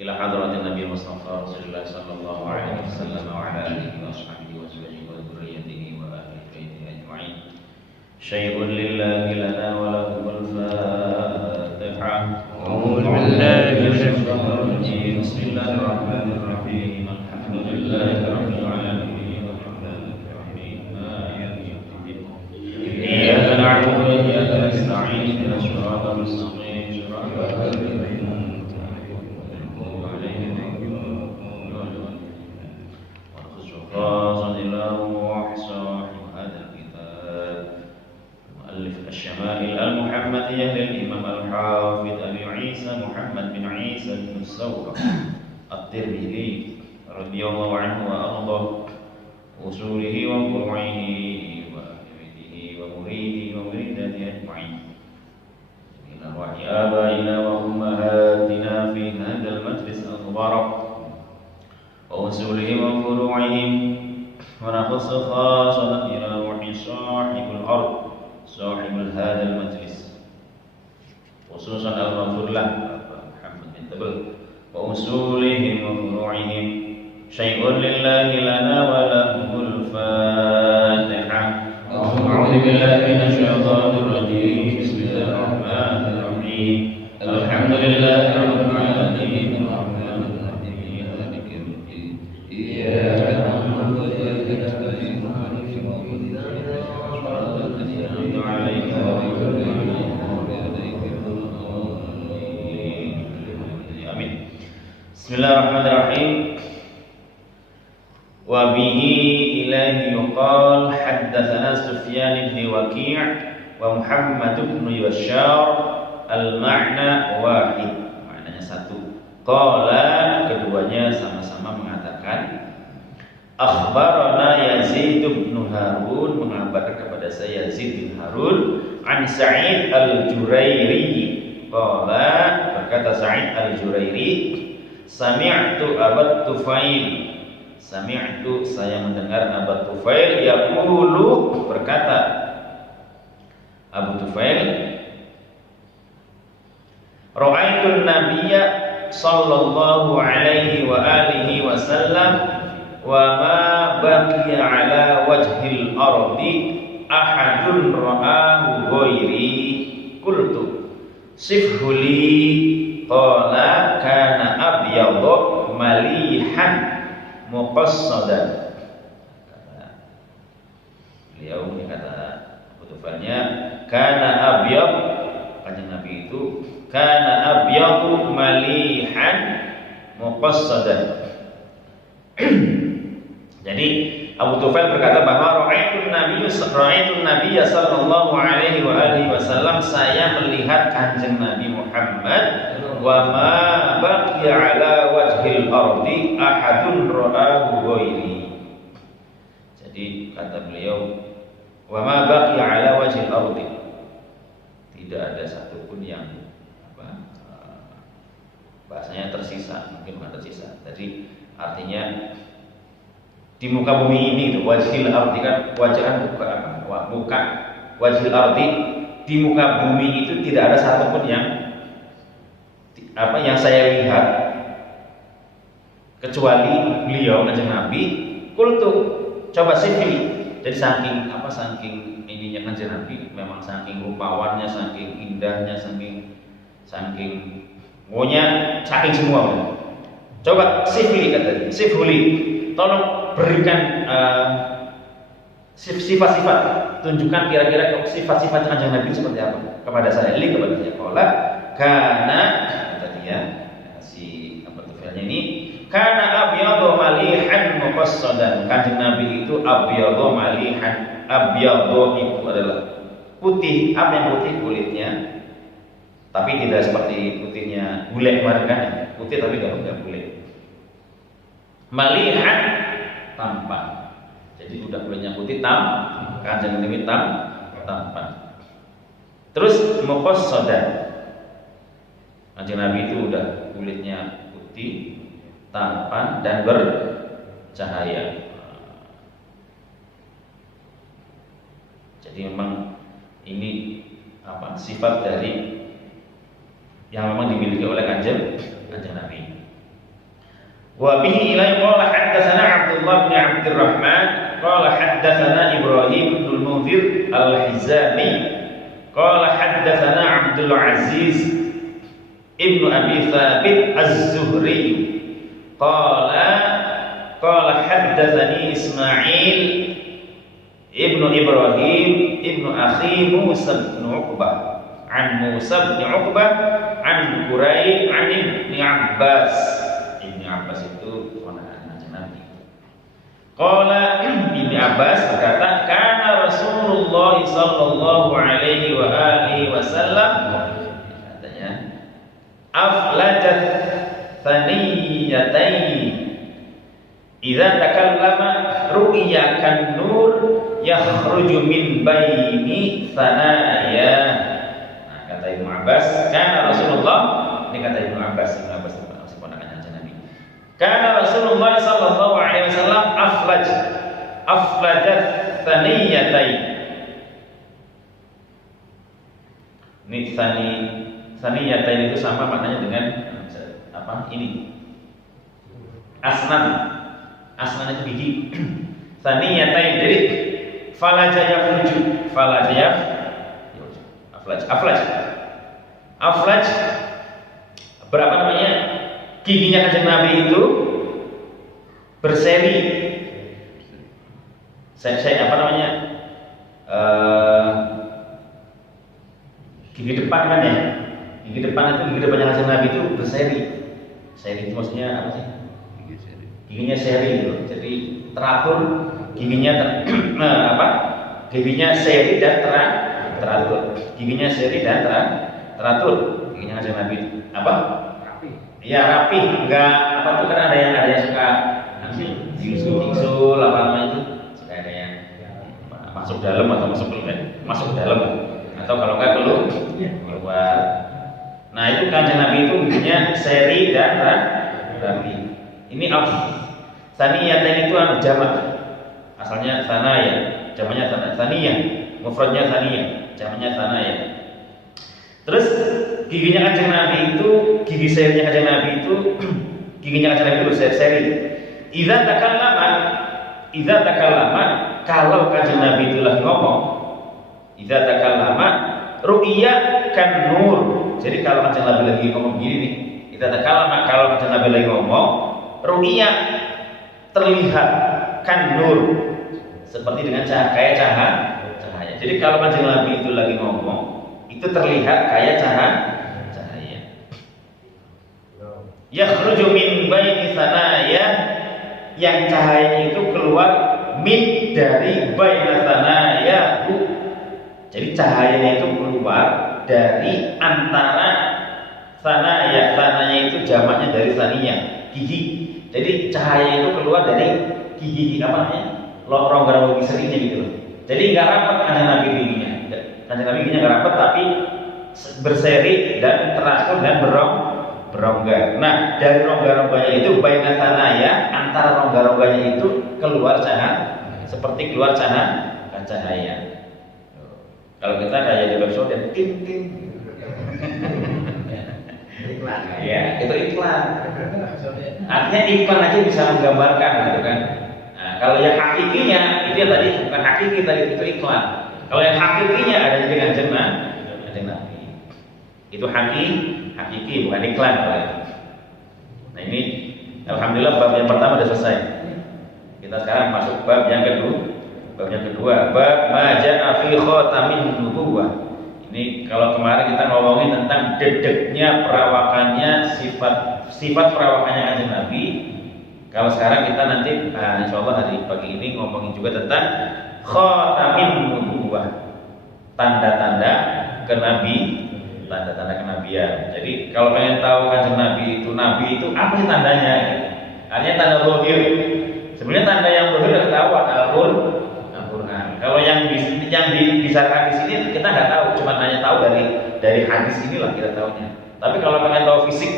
ila hadratin Nabi Mustafa Rasulullah sallallahu alaihi wasallam wa ala alihi wa ashabihi wa zawjihi wa dzurriyyatihi wa ahli baitihi ajma'in. Syai'un lillahi lana wa lahumul Fatihah. A'udzu billahi minasy syaithanir rajim. Bismillahirrahmanirrahim. Alhamdulillahi rabbil alamin. Iyyaka na'budu wa iyyaka nasta'in. Ihdinas siratal mustaqim. Siratal ladzina خاصة الله صاحب هذا الكتاب مؤلف الشمائل المحمدية للإمام الحافظ أبي عيسى محمد بن عيسى بن الثور الترمذي رضي الله عنه وأرضاه أصوله وفروعه وأهل بيته ومريده ومريداته أجمعين إلى أرواح آبائنا وأمهاتنا في هذا المجلس المبارك وأصولهم وفروعهم ونخص خاصة إلى روح صاحب الأرض صاحب هذا المجلس خصوصا المغفور له محمد بن تبل وأصولهم وفروعهم شيء لله لنا ولهم الفاتحة. أعوذ بالله من الشيطان الرجيم. بسم الله الرحمن الرحيم. الحمد لله رب العالمين. Bismillahirrahmanirrahim. Wa bihi ilahi yuqal haddatsana Sufyan bin Waqi' wa Muhammad bin Yashar al-ma'na wahid, maknanya satu. Qala, keduanya sama-sama mengatakan akhbarana Yazid bin Harun, mengabarkan kepada saya Yazid bin Harun an Sa'id al-Jurairi. Qala, berkata Sa'id al-Jurairi, sami'tu Abu Tufail, sami'tu saya mendengar Abu Tufail yaqulu, berkata Abu Tufail, ra'aitun nabiyya sallallahu alaihi wa alihi wasallam wa ma baqiya ala wajhil ardi ahadun ra'ahu ghairi. Qultu sifhu li. Qala kana abyadhu malihan muqassadan. Beliau berkata, betulnya kana abyad, kanjeng Nabi itu kana abyadhu malihan muqassadan. Jadi Abu Tufail berkata bahwa ra'aitun nabiyya sallallahu alaihi wa alihi wasallam, saya melihat kanjeng Nabi Muhammad, wa ma baqiya ala wajhil ardi ahadun ra'ahu ghairi. Jadi kata beliau, wa ma baqiya ala wajhil ardi, tidak ada satupun yang bahasanya tersisa, mungkin bukan tersisa. Jadi artinya di muka bumi ini itu wajhil ardi, kan wajah buka apa? Muka wajhil ardi, di muka bumi itu tidak ada satupun yang yang saya lihat kecuali beliau kanjeng Nabi. Qultu, coba sifili. Jadi saking ininya kanjeng Nabi, memang saking rupawannya, saking indahnya, saking pokoknya saking semua. Coba sifili, kata sifuli, tolong berikan sifat-sifat, tunjukkan kira-kira sifat-sifat kanjeng Nabi seperti apa kepada saya. Li, kepada saya. Qala kana, kata dia si Abu Tufailnya ini, kana abyadhu malihan muqassadan. Kanjeng Nabi itu abyadhu malihan. Abyadhu itu adalah putih. Apa yang putih? Kulitnya, tapi tidak seperti putihnya bule kemarin kan, putih tapi enggak bule. Malihan, tampan. Jadi udah kulitnya putih, kanjeng Nabi tampan. Terus muqassadan, kanjeng Nabi itu udah kulitnya putih, tampan dan bercahaya. Jadi memang ini sifat dari yang memang dimiliki oleh kanjeng Nabi. Wa bihi ilai qala haddatsana Abdullah bin Abdurrahman qala haddatsana Ibrahim bin Al-Munzir Al-Hizami qala haddatsana Abdul Aziz ibnu Abi Thabit Az-Zuhri qala haddatsani Ismail ibnu Ibrahim ibnu akhi Musa bin Uqbah an Musa bin Uqbah an Quraib an Ibnu Abbas. Ibnu Abbas itu ponakan Nabi. Qala Ibnu Abbas berkata, kana Rasulullah sallallahu alaihi wa alihi wasallam, katanya, aflajat thaniyatain idza takallama ru'ya kan nur yakhruju min baini thanaya. Nah, kata Ibnu Abbas, kana Rasulullah, ini kata Ibnu Abbas itu ponakan Nabi. Kana Rasulullah sallallahu alaihi wasallam aflajat thaniyatain. Ini thaniyatain itu sama maknanya dengan apa? Ini asnan itu gigi. Thaniyatain, jadi falajaya fluju, aflaj berapa namanya, giginya kanjeng Nabi itu berseri. Saya apa namanya, gigi depan kan ya, gigi depannya kanjeng Nabi itu berseri. Seri itu maksudnya apa sih? Giginya seri gitu. Jadi teratur giginya giginya seri dan teratur. Giginya seri dan teratur. Giginya kanjeng Nabi apa? Rapi. Iya, rapi. Enggak apa tuh, kan ada yang suka bingsul apa namanya itu? Suka ada yang masuk dalam atau masuk dalam atau kalau enggak keluar. Nah, itu kanjeng Nabi itu giginya seri dan rapi. Ini Taniyatain itu jamak. Asalnya sanaya, jamaknya saniyah, mufradnya saniyah, jamaknya sanaya. Terus giginya kanjeng Nabi itu, gigi serinya kanjeng Nabi itu, giginya kanjeng Nabi itu seri. Idza takallama, kalau kanjeng Nabi itu lagi ngomong, idza takallama ru'ya kan nur. Jadi kalau kanjeng Nabi lagi ngomong gini nih, idza takallama, kalau kanjeng Nabi lagi ngomong, ru'ya terlihat kan nur, seperti dengan cahaya. Jadi kalau kanjeng Nabi itu lagi ngomong, itu terlihat kayak cahaya. Yakhruju min baini thanaya, yang cahayanya itu keluar min dari baina thanaya. Jadi cahayanya itu keluar dari antara thanaya. Thanaya itu jamaknya dari thaniyah, gigi. Jadi cahaya itu keluar dari gigi apa namanya, rongga gigi serinya gitu loh. Jadi nggak rapat kanjeng Nabi giginya. Kanjeng Nabi giginya nggak rapat tapi berseri dan teratur dan berongga. Nah, dari rongga-rongganya itu baina thanaya, antara rongga-rongganya itu keluar cahaya, seperti keluar cahaya. Kalau kita kayak di website yang ting. Iklan. Ya, itu iklan. Artinya iklan aja bisa menggambarkan gitu kan. Nah, kalau yang hakikinya itu tadi bukan hakiki, tadi itu iklan. Kalau yang hakikinya ada dengan kanjeng Nabi. Itu hakiki bukan iklan. Nah, ini alhamdulillah bab yang pertama sudah selesai. Kita sekarang masuk bab yang kedua, bab ma ja'a fi khatamin nubuwah. Ini kalau kemarin kita ngomongin tentang dedeknya perawakannya, sifat perawakannya kanjeng Nabi. Kalau sekarang kita nanti insyaallah hari pagi ini ngomongin juga tentang khatamin nubuwah, tanda-tanda kenabian. Jadi kalau pengen tahu kanjeng Nabi itu apa sih tandanya? Artinya tanda zahir. Sebenarnya tanda yang zahir udah ketahuan Al-Qur'an. Kalau yang dibicarakan di sini kita nggak tahu, cuma hanya tahu dari hadis inilah kita tahunya. Tapi kalau pengen tahu fisik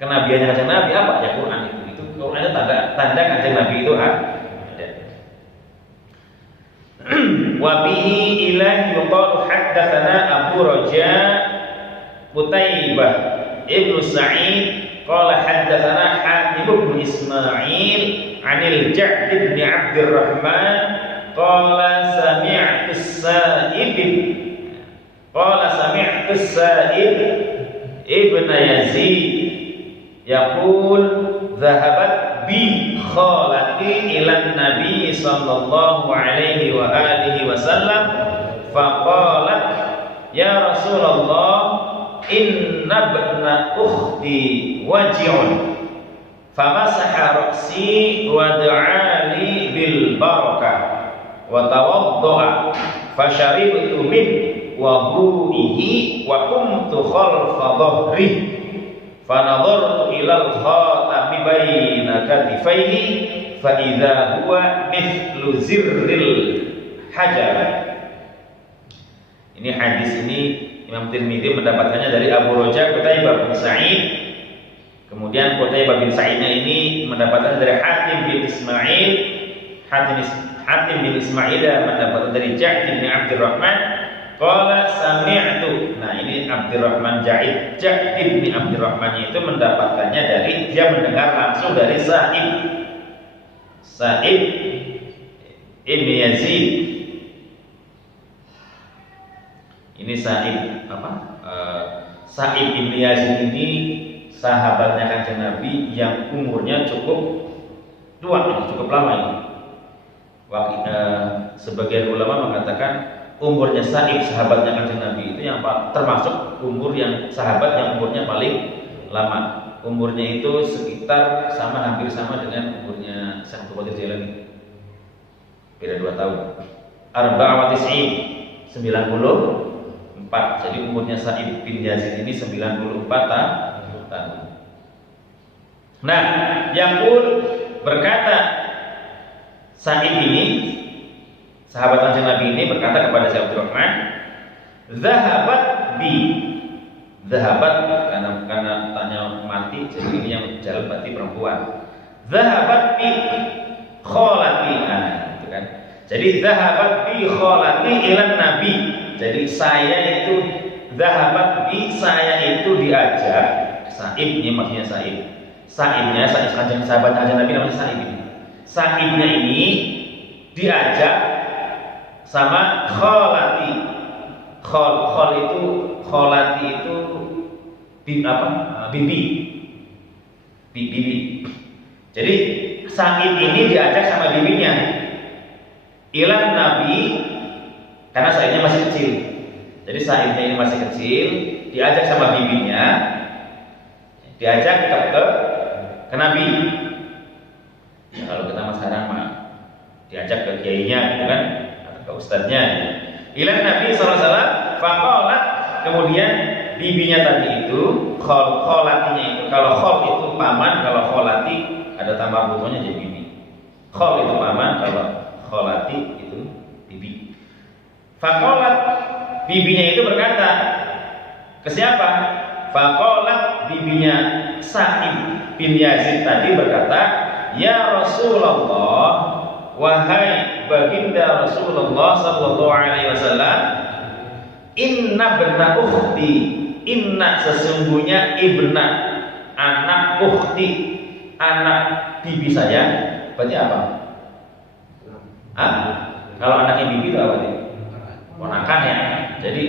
kenabiannya kanjeng Nabi apa? Ya Quran itu. Quran itu tanda kanjeng Nabi itu ada. Wa bihi ilahi yuqalu haddatsana Abu Raja Qutaibah Ibnu Sa'id qala haddatsana Hatim bin Ismail 'anil Ja'd bin Abdurrahman qala sami'tu Sa'ib ibn Yazid yaqul dhahabat bi khalati ila Nabi sallallahu alaihi wa alihi wasallam faqalat ya Rasulullah inna ibna ukhti waji'un famasaha ra'si wa da'a li bil barakah wa tawadda'a fasharibtu min wudu'ihi wa qumtu khalfa dhahri fanadhartu ila al-khatami baina katifaihi fa idza huwa mithlu zirril hajar. Ini hadis ini Imam Tirmidzi mendapatkannya dari Abu Roja Qutaibah bin Sa'id. Kemudian Qutaibah bin Sa'idnya ini mendapatkan dari Hatim bin Ismail. Hatim bin Ismail mendapatkan dari Ja'd bin Abdurrahman. Qala sami'tu. Nah, ini Abdurrahman Ja'd bin Abdurrahman itu mendapatkannya dari, dia mendengar langsung dari Sa'ib ibn Yazid. Ini Sa'ib ibn Yazid ini sahabatnya Kanjeng Nabi yang umurnya cukup tua, cukup lama ini. Sebagian ulama mengatakan umurnya Sa'ib sahabatnya Kanjeng Nabi itu yang termasuk umur yang sahabat yang umurnya paling lama. Umurnya itu sekitar hampir sama dengan umurnya Syekh Abdul Qadir Jailani. Beda 2 tahun. Arba'ah wa tis'in 94. Jadi umurnya Sa'ib bin Yazid ini 94 tahun. Nah, Yaqul berkata, Sa'ib ini sahabat Kanjeng Nabi ini berkata kepada Syekh Abdurrahman, "Zahabat bi." Zahabat karena tanya mati, jadi ini yang jalan berarti perempuan. Zahabat bi kholati, gitu kan. Jadi zahabat bi kholati ila Nabi. Jadi saya itu zahabat bi, saya itu diajak. Sa'ib ini maksudnya Sa'ib. Sa'ibnya sahabat Kanjeng Nabi namanya Sa'ib ini. Sa'ibnya ini diajak sama kholati. Kholati itu bibi. Jadi Sa'ib ini diajak sama bibinya ilan Nabi, karena Sa'ibnya masih kecil. Jadi Sa'ibnya ini masih kecil, diajak sama bibinya, diajak ke Nabi. Ya, kalau kita sekarang diajak ke kiainya, gitu kan, atau ke ustadznya. Ilan Nabi SAW, faqalat, kemudian bibinya tadi itu, kholatinya itu, kalau khol itu paman, kalau kholati ada tambah butuhnya jadi bibi. Khol itu paman, kalau kholati itu bibi. Faqalat, bibinya itu berkata ke siapa? Faqalat, bibinya Sa'ib bin Yazid tadi berkata, ya Rasulullah, wahai baginda Rasulullah sallallahu alaihi wasallam, inna ibna ukhti, inna sesungguhnya ibna, anak ukhti, anak bibi saya. Berarti apa? Kalau anaknya bibi itu apa nih? Ponakan ya. Jadi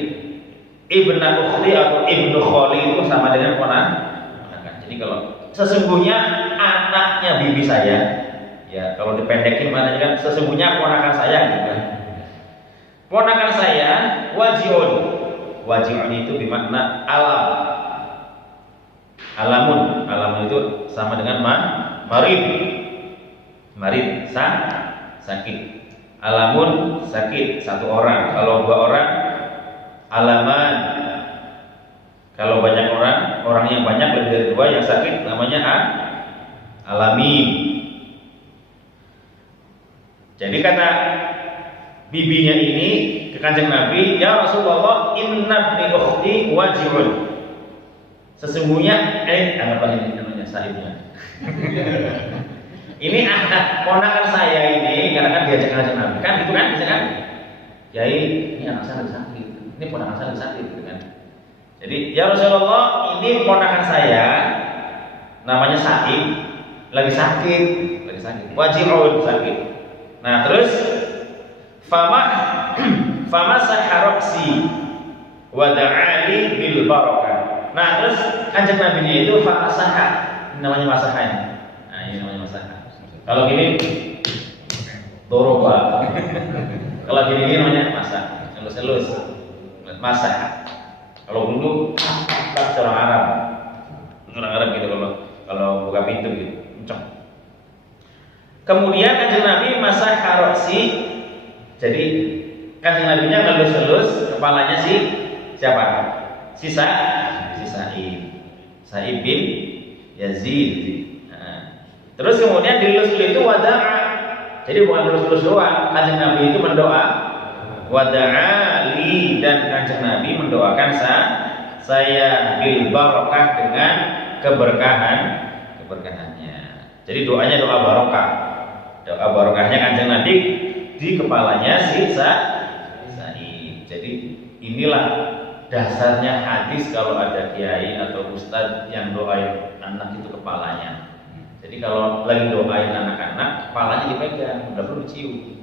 ibna ukhti atau ibnu kholi itu sama dengan ponakan. Jadi kalau sesungguhnya anaknya bibi saya, ya kalau dipendekin maknanya kan sesungguhnya ponakan saya, gitu kan. Ponakan saya wajiun. Wajiun itu bermakna alam. Alamun itu sama dengan marid. Marid sakit. Alamun sakit satu orang. Kalau 2 orang alaman. Kalau banyak orang yang banyak lebih dari 2 yang sakit namanya alami. Jadi kata bibinya ini ke Kanjeng Nabi, ya Rasulullah, inna ibni ukhti waji'un. Sesungguhnya anggapan ini namanya Sa'ibnya. Ini anak ponakan saya ini, karena kan diajak Kanjeng Nabi, kan gitu kan, bisa kan? Yai, ini anak saya lagi sakit, ini ponakan saya lagi sakit, gitu kan? Jadi ya Rasulullah, ini ponakan saya namanya Sa'ib. lagi sakit, waji'un sakit. Nah, terus fama saharoksi wa da'ali bil barakah. Nah, terus kanjeng Nabi-nya itu famasaha, namanya masahan. Nah, ini namanya masahan. Kalau gini doroba. Kalau gini namanya masak, elus-elus. Masak. Kalau dulu orang Arab. Orang Arab gitu kalau buka pintu gitu, kencang. Kemudian kanjeng Nabi masak haroksi. Jadi kanjeng Nabi-nya ngelus-elus kepalanya siapa? Si Sa'ib bin Yazid. Nah, terus kemudian dilus-elus itu wada'a. Jadi bukan lulus-lulus doa, kanjeng Nabi itu mendoa wada'a li, dan kanjeng Nabi mendoakan saya bil barokah dengan keberkahannya. Jadi doanya doa barokah. Doa barokahnya kanjeng Nabi di kepalanya si Sa'id. Jadi inilah dasarnya hadis kalau ada kiai atau ustadz yang doain anak itu kepalanya. Jadi kalau lagi doain anak-anak, kepalanya dipegang, nggak perlu dicium.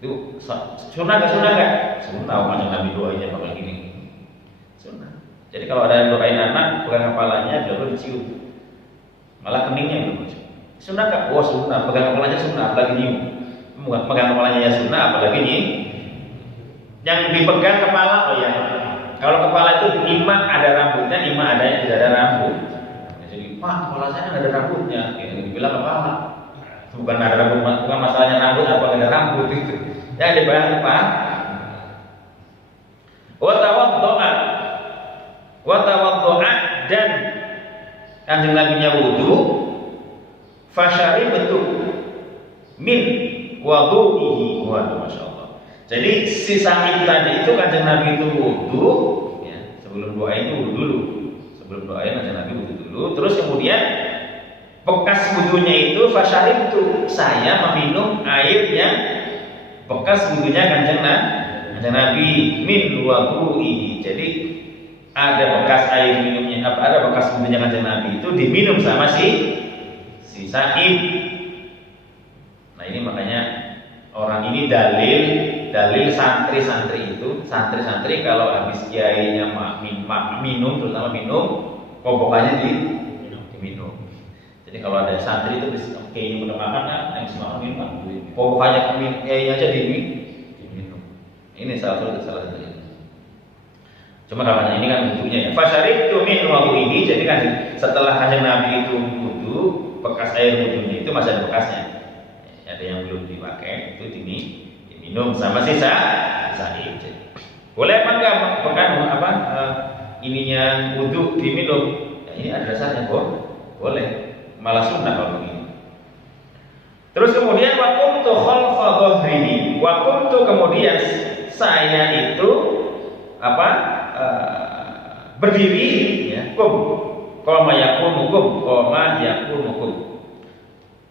Itu sunnah nggak? Sunnah, kanjeng Nabi doainnya pakai gini. Sunnah. Jadi kalau ada yang doain anak, pegang kepalanya, nggak perlu dicium. Malah keningnya belum dicium. Sunnah nggak? Oh sunnah, pegang kepalanya sunnah, apalagi nyium. Pegang kepalanya ya sunnah, apalagi nyium. Yang dipegang kepala, oh ya. Kalau kepala itu ima ada rambutnya, ima ada yang tidak ada rambut. Jadi, Pak, kepala saya kan ada rambutnya. Ya, dibilang kepala. Bukan ada rambut, bukan masalahnya rambut apa nggak ada rambut itu. Yang dibilang apa? Watawaddoa dan kanjeng Nabi-nya wudu, fasyari bentuk min wadu'ihi. Waduh, masya Allah. Jadi sisa tadi itu kanjeng Nabi itu wudu, ya, sebelum doa itu wudu dulu. Sebelum doain kanjeng Nabi wudu dulu, terus kemudian bekas wudunya itu fasyarib itu saya meminum air yang bekas wudunya kanjeng Nabi min wudu'i. Jadi ada bekas air minumnya, ada bekas wudunya kanjeng Nabi itu diminum sama si Sa'ib. Nah, ini makanya orang ini dalil santri-santri itu, santri kalau habis kiainya minum, terutama minum, kobokannya diminum. Jadi kalau ada santri itu kayaknya udah makan, yang semakan minum, kobokannya kiainya aja diminum. Ini salah satunya. Cuma karena ini kan wudunya ya. Fasyarib tu min wudu'ihi, jadi kan setelah kanjeng Nabi itu wudu, bekas air wudunya itu masih ada bekasnya. Ada yang belum dipakai itu diminum sama sisa Sa'id. Boleh apa enggak pekan ininya wudu diminum? Ya, ini ada dasarnya boleh. Malah sunnah kalau begini. Terus kemudian waqumtu khalfa dhahrihi. Waqumtu kemudian saya itu berdiri ya, qama yaqumu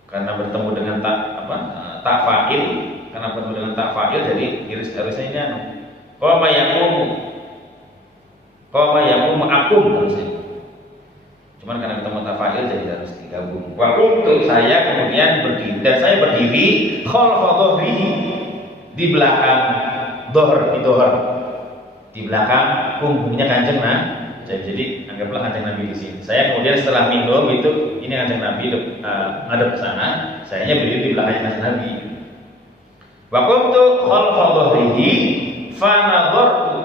karena bertemu dengan tak fa'il, karena bertemu dengan tak fa'il jadi harusnya ini qama yaqumu akum harusnya. Cuman karena ketemu tak fa'il jadi harus digabung. Wa kuntu saya kemudian berdiri, dan saya berdiri khalfa dhahrihi, di belakang di belakang punggungnya kanjeng Nabi. Jadi anggaplah kanjeng Nabi di sini. Saya kemudian setelah minum itu, ini kanjeng Nabi ngadep ke sana, sayanya berdiri di belakang kanjeng Nabi. Wa kuntu khalfa dhahrihi fa nadartu.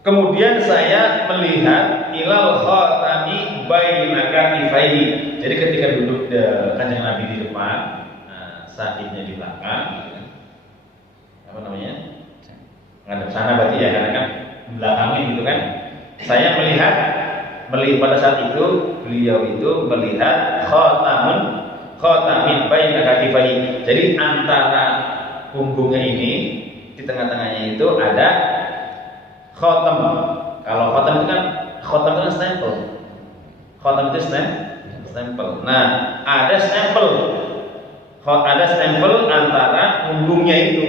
Kemudian saya melihat ilal khatami baina katifaihi. Jadi ketika duduk kanjeng Nabi di depan, Sa'idnya di belakang, gitu kan. Apa namanya? Ngadep sana berarti ya, karena kan belakangnya gitu kan. Saya melihat pada saat itu beliau itu melihat khatamin baina katifaihi. Jadi antara punggungnya ini di tengah-tengahnya itu ada khatam. Kalau khatam itu kan stempel. Khatam itu stempel. Nah, ada stempel antara punggungnya itu.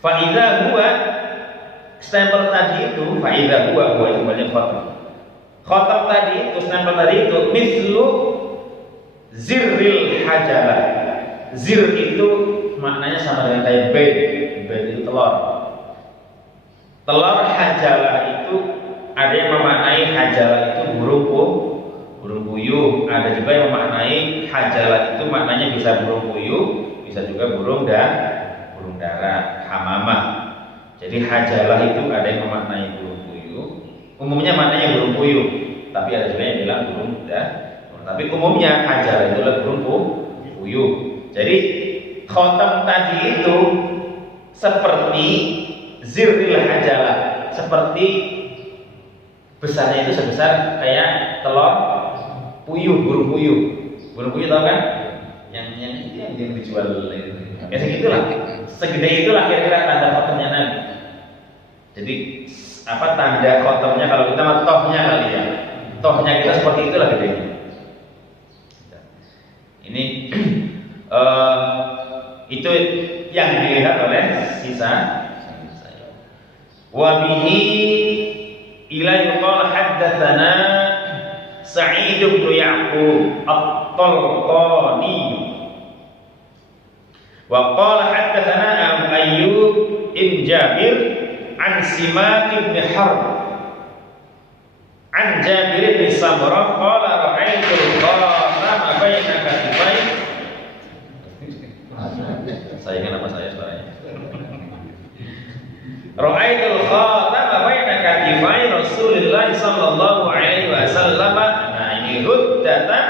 Fa idza huwa stempel tadi itu, fa idza huwa itu banyak khatam. Khotam tadi, terus nempel tadi itu mislu zirril hajalah. Zir itu maknanya sama dengan kayak bed. Bed itu telur. Telur hajalah itu ada yang memaknai hajalah itu burung puyuh. Ada juga yang memaknai hajalah itu maknanya bisa burung puyuh, bisa juga burung dara, hamamah. Jadi hajalah itu ada yang memaknai burung puyuh. Umumnya maknanya burung puyuh, tapi ada juga yang bilang burung dara. Tapi umumnya hajalah itu adalah burung puyuh. Jadi khotam tadi itu seperti zirril hajalah, seperti besarnya itu sebesar kayak telur puyuh, burung puyuh. Burung puyuh tahu kan? Yang dijual ya segitulah. Segede itulah kira-kira tanda khotamnya Nabi. Jadi apa tanda khotamnya kalau kita mah tohnya kali ya. Tohnya kita seperti itulah gedenya. Ini itu yang dilihat oleh sisa. Wa bihi ila yuqal haddatsana Sa'id bin Ya'qub at-Talqani wa qala haddatsana Ayyub bin Jabir an Simak bin Harb an Jabir bin Samurah qala ra'aitul qatama baina katifai. Saya ingat nama saya suaranya. Ra'aitul khatama baina katifai Rasulullah sallallahu alaihi wasallam. Nah, ini huddatan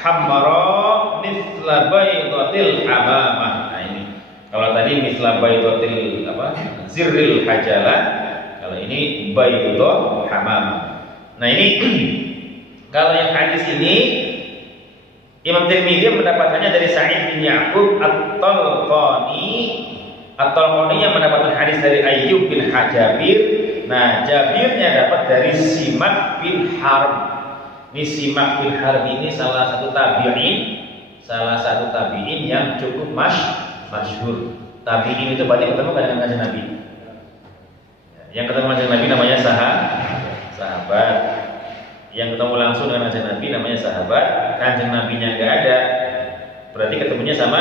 hamra mithla baydatil hamamah. Nah, ini kalau tadi mithla baydatil zirril hajalah, kalau ini baydah hamamah. Nah, ini kalau yang hadis ini Imam Tirmidzi mendapatkannya dari Sa'id bin Ya'qub at-Talqani. At-Talqani yang mendapatkan hadis dari Ayyub bin Jabir. Nah, Jabirnya dapat dari Simak bin Harb. Ini Simak bin Harb ini salah satu tabi'in yang cukup masyhur. Tabi'in itu berarti ketemu dengan kanjeng Nabi. Yang ketemu kanjeng Nabi namanya sahabat. Yang ketemu langsung dengan kanjeng Nabi namanya sahabat. Kanjeng Nabinya enggak ada, berarti ketemunya sama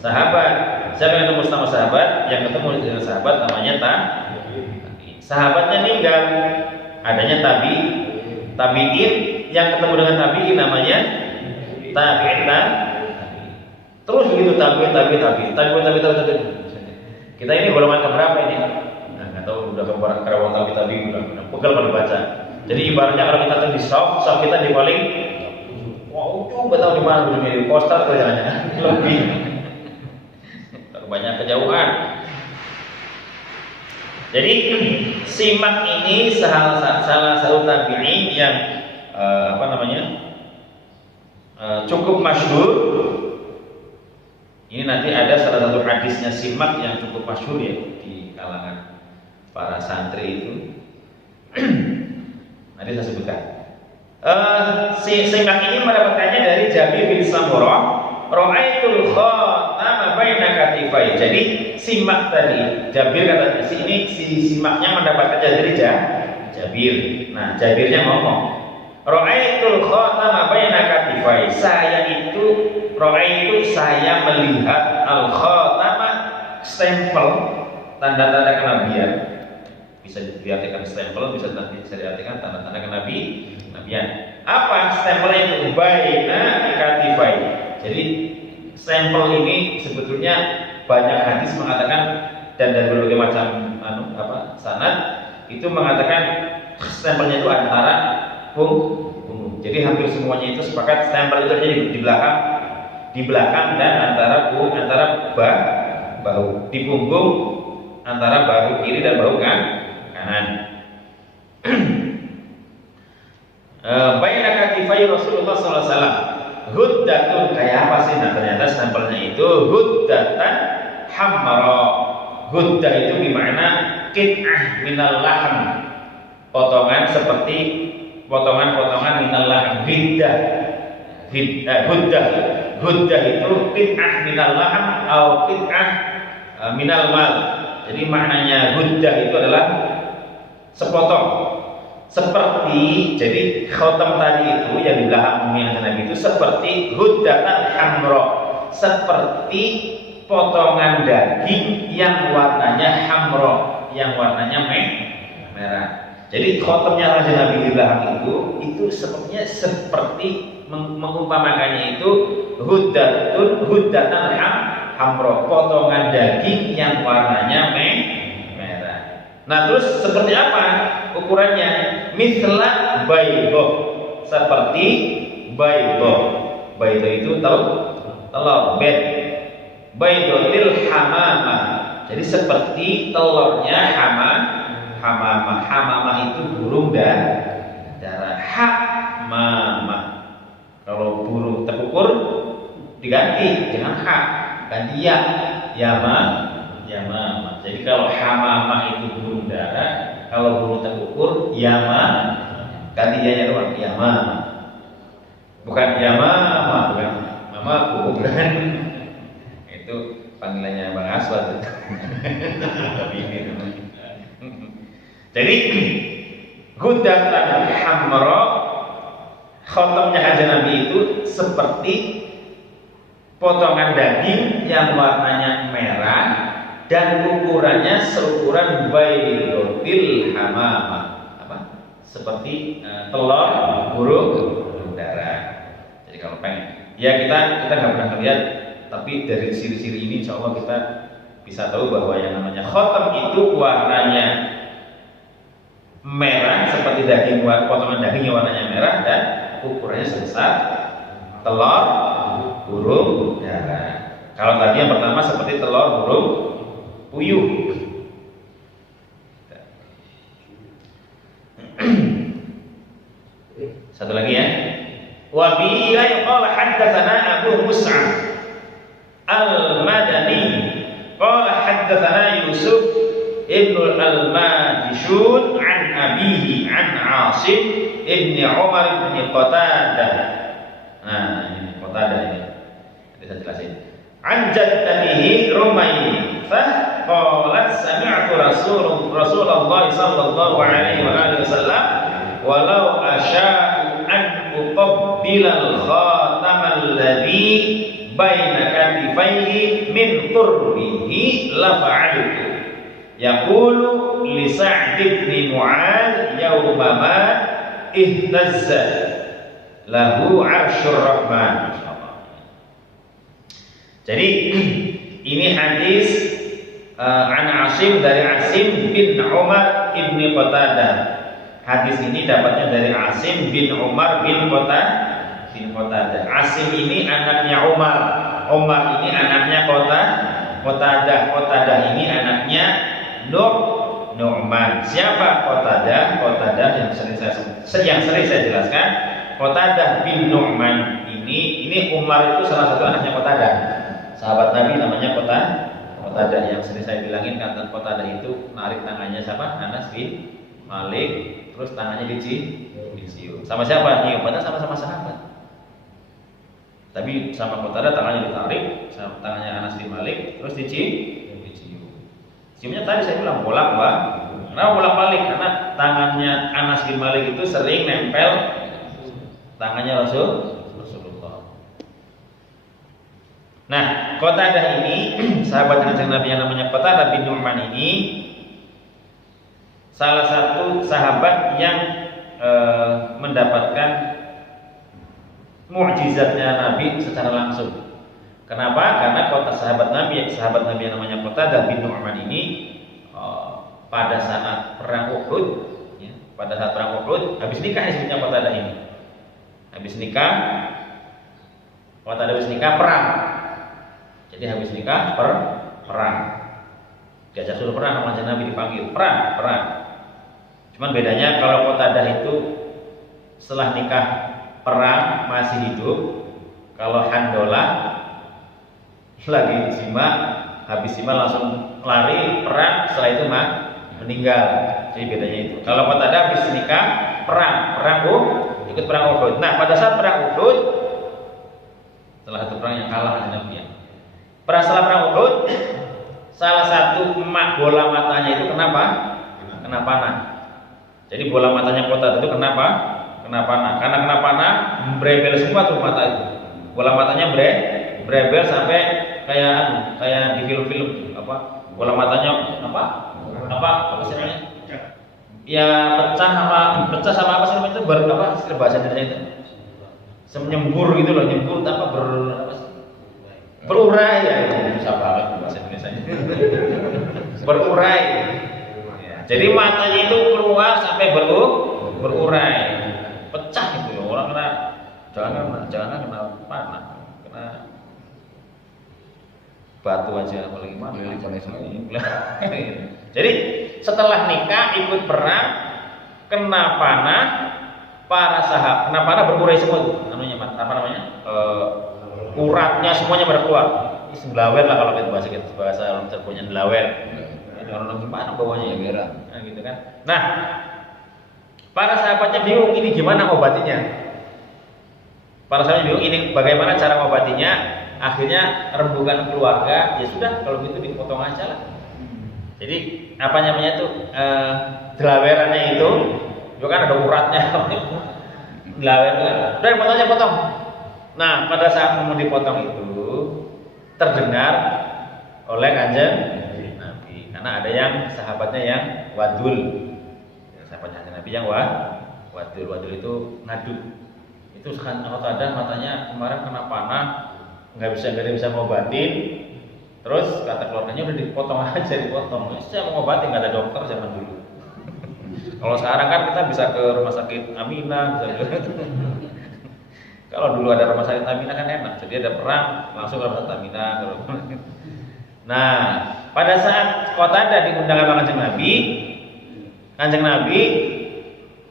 sahabat. Siapa yang ketemu sama sahabat? Yang ketemu dengan sahabat namanya sahabatnya meninggal, adanya tabi'in. Yang ketemu dengan tabi'in namanya tabi'in. Terus begitu tabi'in. Kita ini golongan keberapa ini? Nah, nggak tahu udah keberapa tabi'in udah pegel kalau dibaca. Jadi ibaratnya kalau kita tuh di shop kita di paling coba tahu di mana ujungnya di poster kerjanya lebih banyak kejauhan. Jadi Simak ini salah satu tabi'in yang cukup masyhur. Ini nanti ada salah satu hadisnya Simak yang cukup masyhur ya di kalangan para santri itu. Nanti saya sebutkan. Simak ini mendapatkannya dari Jabir bin Samurah. Ra'aitul khatama baina katifai. Jadi Simak tadi, Jabir kata si Simaknya mendapatkannya dari Jabir. Nah, Jabirnya ngomong, Ra'aitul khatama baina katifai. Saya melihat al khatama stempel tanda-tanda kenabian. Bisa diartikan stempel, bisa diartikan tanda-tanda kenabian. Apa stempelnya itu? Baina katifai. Jadi stempel ini sebetulnya banyak hadis mengatakan dan dari berbagai macam sanad itu mengatakan stempelnya itu antara punggung. Jadi hampir semuanya itu sepakat stempel itu ada di belakang dan antara bahu, di punggung antara bahu kiri dan bahu kanan. Baina katifai Rasulullah sallallahu alaihi wasallam. Huddatun kayak apa sih? Nah, ternyata stempelnya itu huddatan hamra. Huddah itu bermakna qit'ah minal lahm. Potongan seperti potongan-potongan minal lahm. Huddah itu qit'ah minal lahm atau qit'ah minal mal. Jadi maknanya huddah itu adalah sepotong Seperti, jadi khotam tadi itu yang di belakang bumi Nabi itu seperti hudatan hamro, seperti potongan daging yang warnanya hamro, yang warnanya merah. Jadi khotamnya Raja Nabi di belakang itu sepertinya seperti mengumpamakannya itu hudatan hamro, potongan daging yang warnanya merah. Nah, terus seperti apa ukurannya? Misla baydo, seperti baydo. Baydo itu telur bed. Baydotil hamamah. Jadi seperti telurnya hamamah. Hamamah itu burung darah. Hamamah. Kalau burung terkukur diganti dengan ha, ganti ya. Yamamah. Jadi kalau hamamah itu burung darah, kalau burung terkukur ganti ya doang, yamamah. Bukan yamamah, bukan mamaku, bukan. Itu panggilannya Bang Aswad. Tapi ini jadi hudatan hamra, khotamnya Kanjeng Nabi itu seperti potongan daging yang warnanya merah dan ukurannya seukuran baydotil hamamah, seperti telur burung darah. Jadi kalau pengen, ya kita nggak pernah lihat, tapi dari ciri-ciri ini insya Allah kita bisa tahu bahwa yang namanya khotam itu warnanya merah seperti daging, potongan dagingnya warnanya merah dan ukurannya sebesar telur burung darah. Kalau tadi yang pertama seperti telur burung puyuh. Satu lagi ya. Wa bi qala haddatsana Abu Mus'ab Al-Madani qala haddatsana Yusuf ibn al-Majishun an abihi an Asim ibn Umar ibn Qatadah. Nah, ini Qatadah ini. Bisa jelasin. An jaddatihi Rumayyah qalat sami'tu Rasulullah sallallahu alaihi wasallam walau asya'u an uqabbila al-khatam alladhi baina katifaihi min qurbihi la fa'altu yaqulu li Sa'd ibn Mu'adz yawma ma ihtazza lahu 'arsyur rahman. Jadi ini hadis an Asim dari Asim bin Umar bin Qatadah. Hadis ini dapatnya dari Asim bin Umar bin Qatadah. Asim ini anaknya Umar. Umar ini anaknya Qatadah. Qatadah ini anaknya Nu'man. Siapa Qatadah? Qatadah yang sering saya jelaskan. Qatadah bin Nu'man ini Umar itu salah satu anaknya Qatadah. Sahabat Nabi namanya Qatadah yang sering saya bilangin, kata Qatadah itu narik tangannya siapa? Anas bin Malik, terus tangannya dicium. Sama siapa? Nyium, padahal sama-sama sahabat. Tapi sama Qatadah tangannya ditarik, sama tangannya Anas bin Malik, terus dicium. Ciumnya tadi saya bilang bolak-balik. Kenapa bolak-balik? Karena tangannya Anas bin Malik itu sering nempel tangannya Rasulullah. Nah, Qatadah ini sahabat Kanjeng Nabi yang namanya Qatadah bin Nu'man ini salah satu sahabat yang mendapatkan mukjizatnya Nabi secara langsung. Kenapa? Karena sahabat Nabi yang namanya Qatadah bin Nu'man ini pada saat perang Uhud, ya, habis nikah istrinya Qatadah ini. Habis nikah perang. Jadi habis nikah perang. Diajak suruh perang sama Nabi, dipanggil perang. Cuman bedanya kalau Qatadah itu setelah nikah perang masih hidup. Kalau Handolah lagi simak, habis simak langsung lari perang, setelah itu meninggal. Jadi bedanya itu. Kalau Qatadah habis nikah perang ikut perang Uhud. Nah, pada saat perang Uhud, salah satu perang yang kalah dengan Nabi. Setelah perang Uhud, salah satu bola matanya itu kena panah. Jadi bola matanya Qatadah itu kenapa? Kena panah. Karena kena panah brebel semua tuh mata itu. Bola matanya brebel sampai kayak di film-film apa? Bola matanya apa sih namanya? Ya pecah sama apa sih namanya itu istilah bahasa Indonesia itu? Semenyembur gitu loh, nyembur berurai ya itu siapa bahasa Indonesia. Berurai. Jadi matanya itu keluar sampai berurai. Pecah gitu loh. Orang jangan kena panah, kena batu aja apalagi mana. Jadi setelah nikah ikut perang kena panah, para sahabat kena panah berurai semua tuh namanya uratnya semuanya pada keluar. Semblawer lah kalau kita bahasa orang terpunya semblawer. Orang gimana bawahnya ya merah. Nah, gitu kan. Nah, para sahabatnya bingung ini gimana obatinya. Para sahabatnya bingung ini bagaimana cara obatinya. Akhirnya rembukan keluarga, ya sudah kalau gitu dipotong aja lah. Jadi apa namanya tuh delawerannya itu kan ada uratnya. Delawer udah potong. Nah, pada saat mau dipotong itu terdengar oleh Kanjeng Nabi. Karena ada yang sahabatnya yang wadul. Sahabatnya Kanjeng Nabi yang wadul itu ngadu. Itu kan ada matanya kemarin kena panah, nggak bisa ngobatin. Terus kata keluarganya udah dipotong. Saya mau ngobatin, nggak ada dokter zaman dulu. Kalau sekarang kan kita bisa ke rumah sakit Aminah, kalau dulu ada rumah sakit Aminah kan enak, jadi ada perang langsung ke rumah sakit Aminah. Nah, pada saat Qatadah diundang sama Kanjeng Nabi,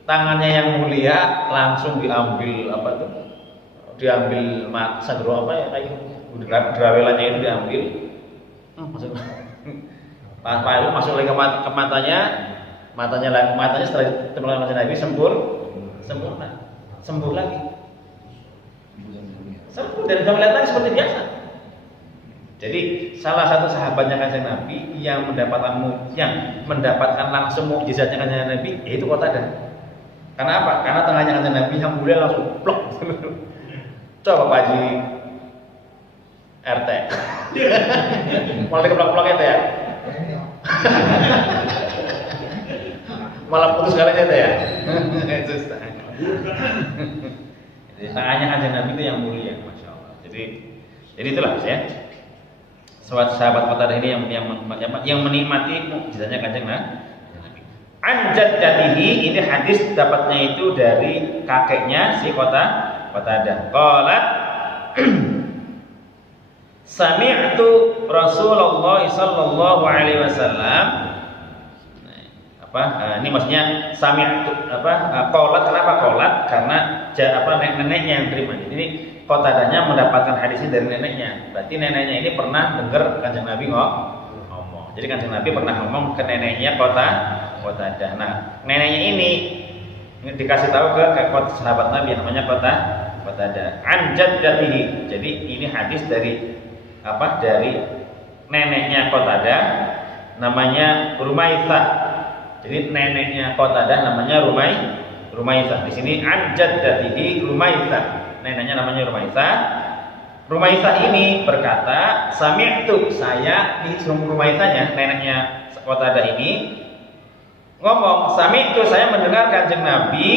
tangannya yang mulia langsung diambil diambil sadro kayak drawelannya itu diambil, masuk lagi ke matanya setelah teman Kanjeng Nabi sempurna, sembuh lagi. Dan bisa melihat lagi seperti biasa. Jadi salah satu sahabatnya Kanjeng Nabi yang mendapatkan langsung mukjizatnya Kanjeng Nabi yaitu Qatadah. Karena apa? Karena tangannya Kanjeng Nabi yang mulia langsung plok. Coba Pak Haji RT. Malah dikeplok-plok itu ya. Malah putus kalinya itu ya. Jadi tangannya Kanjeng Nabi itu yang mulia, masya Allah. Jadi itulah ya. Sahabat Qatadah ini yang menikmati mukjizatnya Kanjeng Nabi. Anjad jatihi, ini hadis dapatnya itu dari kakeknya si Qatadah. Qalat sami'tu Rasulullah sallallahu alaihi wasallam. Ini maksudnya sami'tu qalat, kenapa qalat? Karena neneknya yang terima. Ini Qatadahnya mendapatkan hadisnya dari neneknya. Berarti neneknya ini pernah dengar Kanjeng Nabi ngomong. Jadi Kanjeng Nabi pernah ngomong ke neneknya Qatadah. Nah, neneknya ini dikasih tahu ke sahabat Nabi yang namanya Qatadah. Anjad jatihi. Jadi ini hadis dari neneknya Qatadah, namanya Rumaitsah. Jadi neneknya Qatadah namanya Rumaitsah. Di sini anjad jatihi Rumaitsah. Neneknya namanya Rumaitsah. Rumaitsah ini berkata, sami'tu, saya di Rumaitsahnya, neneknya Qatadah ini ngomong, sami'tu, saya mendengar Kanjeng Nabi,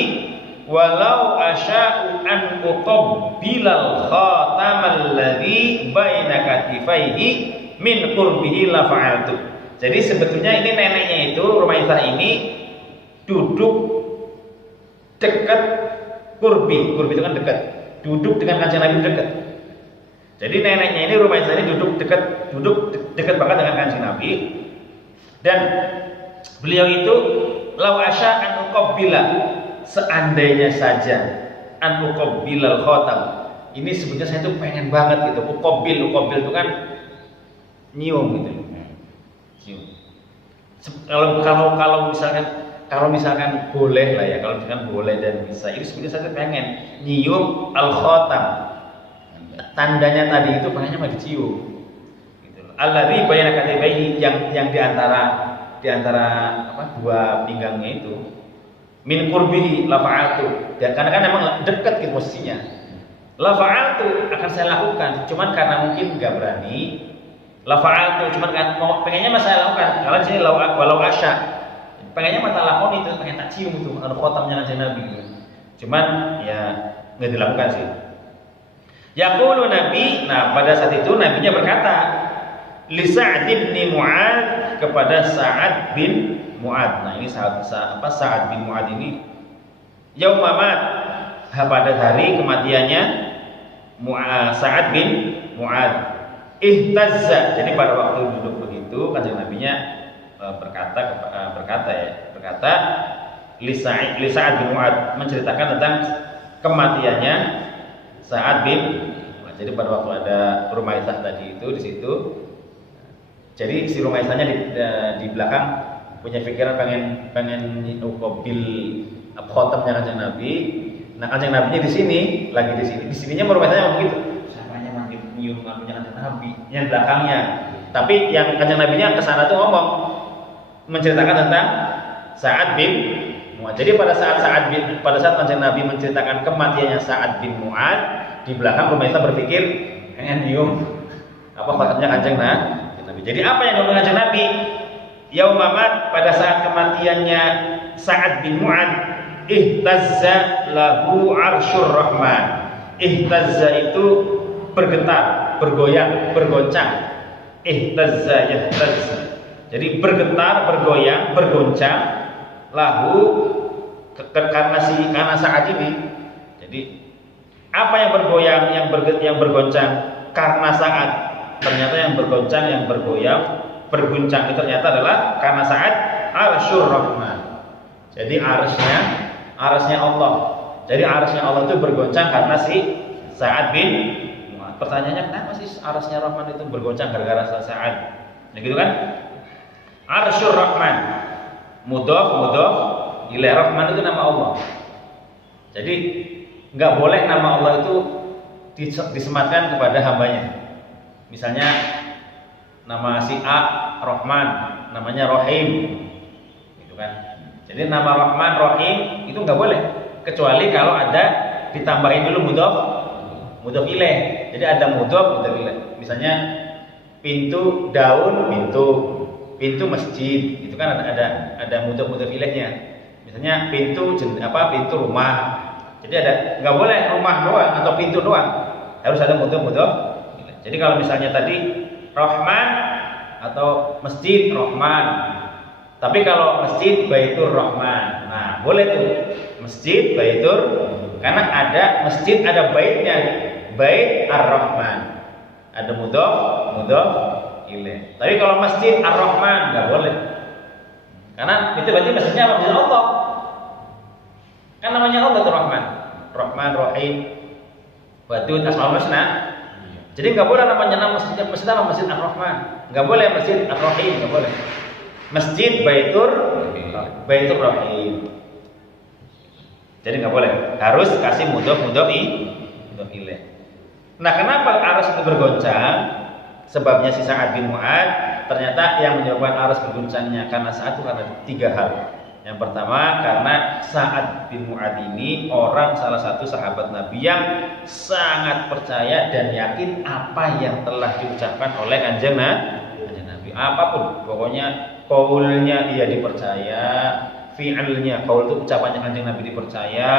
walau asya'u an uqabbilal khatamal ladzi baina katifaihi min qurbihi la fa'altu. Jadi sebetulnya ini neneknya itu Rumaitsah ini duduk dekat kurbi itu kan dekat. Duduk dengan Kanjeng Nabi dekat. Jadi neneknya ini Rumaitsah ini duduk dekat banget dengan Kanjeng Nabi. Dan beliau itu lau asya an uqabbila, seandainya saja an uqabbilal khatam. Ini sebetulnya saya tuh pengen banget gitu. Uqabbil itu kan nyium gitu. Nyium. Kalau misalkan boleh lah ya, kalau misalkan boleh dan bisa, itu sebenarnya saya pengen nyium al-khatam. Tandanya tadi itu pengennya mau dicium. Gitu. Alladzi bayana katifaihi, yang di antara dua pinggangnya itu. min qurbihi la fa'altu. Ya, karena kan memang dekat gitu posisinya. La fa'altu akan saya lakukan, cuman karena mungkin nggak berani. La fa'altu cuman kan mau pengennya mas saya lakukan. Kalau di sini walau asya. Pengennya mata lakon itu, pengen tak cium itu khotamnya kanjeng Nabi gitu. Cuman ya nggak dilakukan sih. Yaqulu Nabi, nah pada saat itu nabinya berkata li Sa'd bin Mu'adz kepada Sa'ad bin Mu'adz. Nah ini Sa'ad bin Mu'adz ini yaumamat pada hari kematiannya Sa'ad bin Mu'adz. Ihtazza, jadi pada waktu duduk begitu kanjeng nabinya berkata li Sa'ad bin Mu'adz menceritakan tentang kematiannya Sa'ad bin Mu'adz. Jadi pada waktu ada Rumaisah tadi itu di situ. Jadi si Rumaisahnya di belakang punya pikiran pengen ukobil khotamnya kanjeng Nabi. Nah kanjeng Nabinya di sini, lagi di sini. Di sininya Rumaisahnya begitu. Siapanya mati nyium ngakunya kanjeng Nabi, yang belakangnya. Tapi yang kanjeng Nabinya ke sana tuh ngomong menceritakan tentang Sa'ad bin Mu'adz. Jadi pada saat kanjeng Nabi menceritakan kematiannya Sa'ad bin Mu'adz, di belakang Rumaisah berpikir pengen nyium khotamnya kanjeng Nabi. Jadi apa yang diomongkan kanjeng Nabi? Yaumamat pada saat kematiannya Sa'ad bin Mu'adz, ihtazza lahu arsyur rahman. Ihtazza itu bergetar, bergoyang, bergoncang. Ihtazza yahtazza. Jadi bergetar, bergoyang, bergoncang lahu karena Sa'ad ini. Jadi apa yang bergoyang, yang bergoncang karena Sa'ad? Ternyata yang bergoncang, yang bergoyang, berguncang itu ternyata adalah karena Sa'ad arsyur rahman. Jadi arasnya Allah. Jadi arasnya Allah itu bergoncang karena si Sa'ad bin Mu'adz. Pertanyaannya kenapa sih arasnya Rahman itu bergoncang gara-gara Sa'ad? Ya gitu kan? Arsyur Rahman. Mudhof ilaih. Rahman itu nama Allah. Jadi nggak boleh nama Allah itu disematkan kepada hambanya. Misalnya nama si A Rahman, namanya Rahim, gitu kan? Jadi nama Rahman, Rahim itu nggak boleh, kecuali kalau ada ditambahin dulu mudhof ilaih. Jadi ada mudhof ilaih. Misalnya pintu daun, pintu masjid, itu kan ada mudhof ilaihnya. Misalnya pintu rumah. Jadi nggak boleh rumah doang atau pintu doang, harus ada mudhof ilaih. Jadi kalau misalnya tadi Rahman atau masjid Rahman, tapi kalau masjid Baitur Rahman, nah boleh tuh masjid Baitur, karena ada masjid ada baitnya, Bait Ar-Rahman, ada mudhof ilaih. Tapi kalau masjid Ar-Rahman nggak boleh, karena itu berarti masjidnya apa? Masjid Allah, kan namanya Allah tuh Rahman, Rahim, Wadud, Asmaul Husna. Jadi nggak boleh nama masjid apa? Masjid Ar-Rahman, nggak boleh masjid Ar-Rahim, nggak boleh. Masjid Baitur Rahim. Jadi nggak boleh, harus kasih mudhof ilaih. Nah, kenapa aras itu bergoncang? Sebabnya si Sa'ad bin Mu'adz, ternyata yang menyebabkan aras bergoncangnya karena saat itu karena 3 hal. Yang pertama karena Sa'ad bin Mu'adz ini salah satu sahabat Nabi yang sangat percaya dan yakin apa yang telah diucapkan oleh kanjeng Nabi. Apapun, pokoknya qaulnya ia dipercaya, fi'ilnya, qaul itu ucapannya kanjeng Nabi dipercaya,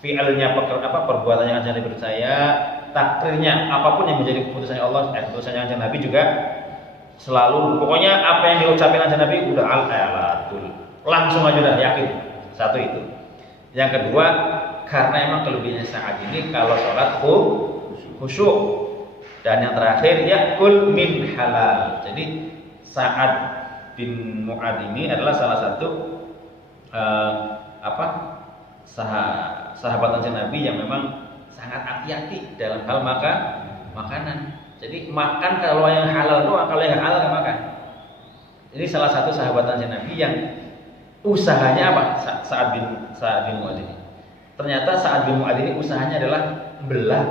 fi'ilnya perbuatannya kanjeng Nabi dipercaya, takdirnya apapun yang menjadi keputusannya Allah, keputusannya kanjeng Nabi juga selalu, pokoknya apa yang diucapkan kanjeng Nabi udah al-alatul. Langsung aja udah yakin. Satu itu. Yang kedua, karena emang kelebihannya Sa'ad ini kalau sholat khusyuk. Dan yang terakhir, yakul min halal. Jadi Sa'ad bin Mu'adz ini adalah salah satu sahabat kanjeng Nabi yang memang sangat hati-hati dalam hal makanan. Jadi makan kalau yang halal doang, kalau yang halal nggak makan. Ini salah satu sahabat kanjeng Nabi yang usahanya apa? Sa'ad bin Mu'adz ini. Ternyata Sa'ad bin Mu'adz ini usahanya adalah belah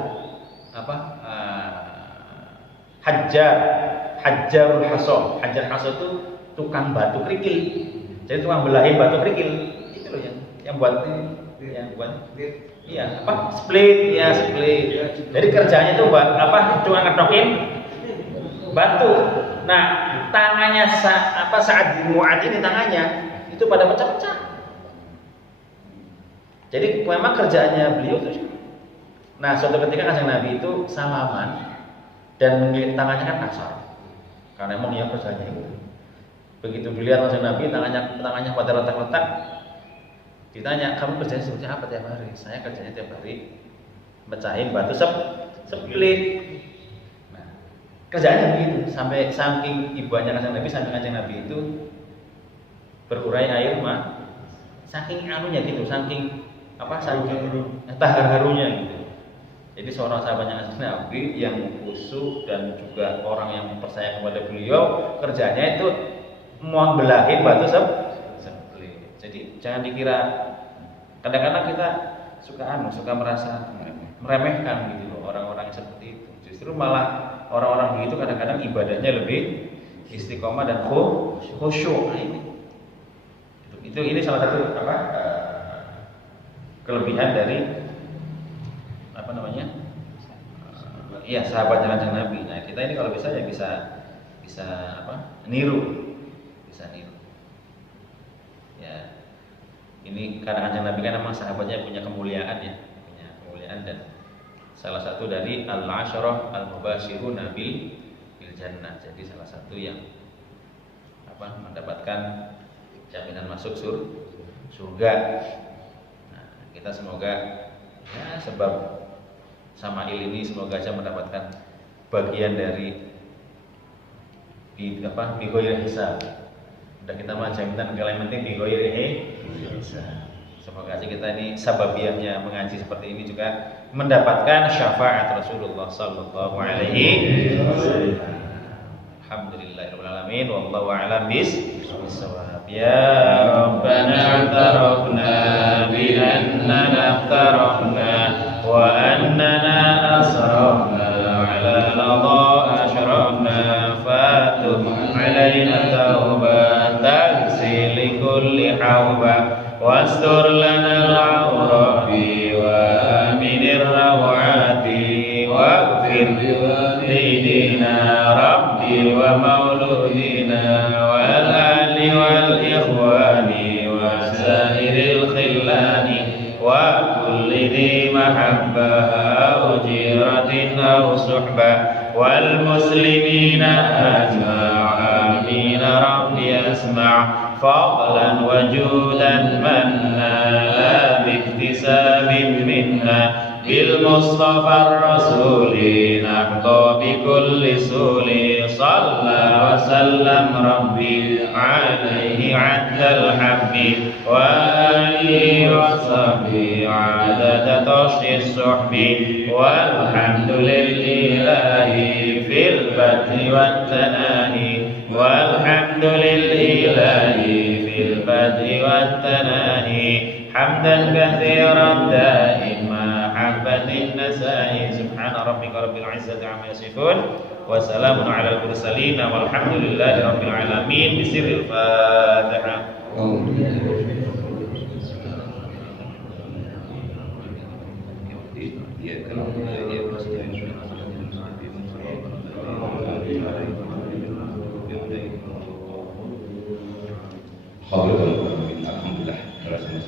Hajjarul Haso itu tukang batu kerikil. Jadi tukang belahin batu kerikil. Itu loh yang yang buat ini, yang buat iya apa split ya split. Jadi kerjanya itu buat apa? Cuma ngetokin batu. Nah tangannya Sa'ad bin Mu'adz ini tangannya itu pada pecah-pecah. Jadi memang kerjaannya beliau itu. Nah suatu ketika Kanjeng Nabi itu salaman dan menggiling tangannya kan kasar. Karena emang dia kerjanya itu. Begitu dilihat Kanjeng Nabi tangannya pada retak-retak, ditanya, kamu kerjanya seperti apa tiap hari? Saya kerjanya tiap hari mecahin batu split. Nah, kerjaannya begitu. Sampai saking ibunya Kanjeng Nabi, sampai Kanjeng Nabi itu berurai air mah, saking anunya gitu, saking harunya gitu. Jadi seorang sahabatnya Kanjeng Nabi yang khusyuk dan juga orang yang percaya kepada beliau, kerjanya itu mau belahin batu split. Jadi jangan dikira, kadang-kadang kita suka merasa meremehkan gitu loh orang-orang seperti itu. Justru malah orang-orang begitu kadang-kadang ibadahnya lebih istiqomah dan khusyuk. Nah, ini salah satu kelebihan dari iya sahabatnya Kanjeng Nabi. Nah kita ini kalau bisa ya bisa niru. Ya ini karena Kanjeng Nabi kan memang sahabatnya punya kemuliaan dan salah satu dari al-asyarah al-mubashiruna bil jannah. Jadi salah satu yang mendapatkan jaminan masuk surga. Nah, kita semoga ya sebab Sama'il ini semoga aja mendapatkan bagian dari bigoir hisab. Udah kita mah jaminan yang penting bigoir hisab. Semoga aja kita ini sababiahnya mengaji seperti ini juga mendapatkan syafaat Rasulullah sallallahu alaihi wasallam. Alhamdulillahirabbil alamin wallahu a'lam bis-shawab. Ya Rabbana i'tarafna bi annana i'tarafna wa annana asrafna ala nadha ashrafna fatub alaina tauba taghsil kulli hawba wastur lana al-awrabi wa aminir rawati waghfir lidina rabbi wa mauludina wal ali wal ikhwani wa sairil khillani wa kulli dhi mahabbah aw jiratin aw suhbah wal muslimina ajma'in amin rabbi asma' فضلا وجودا منا لا باكتساب منا بالمصطفى الرسول نحظى بكل سول صلى وسلم ربي عليه عد الحب وآله وصحبه عدد طش السحب والحمد لله في البدء والتناهي والحمد لله في البدء والتناهي حمدا كثيرا دائما حبة النسائي سبحان ربك رب العزة عما يصفون وسلام على المرسلين والحمد لله رب العالمين بسر الفاتحة.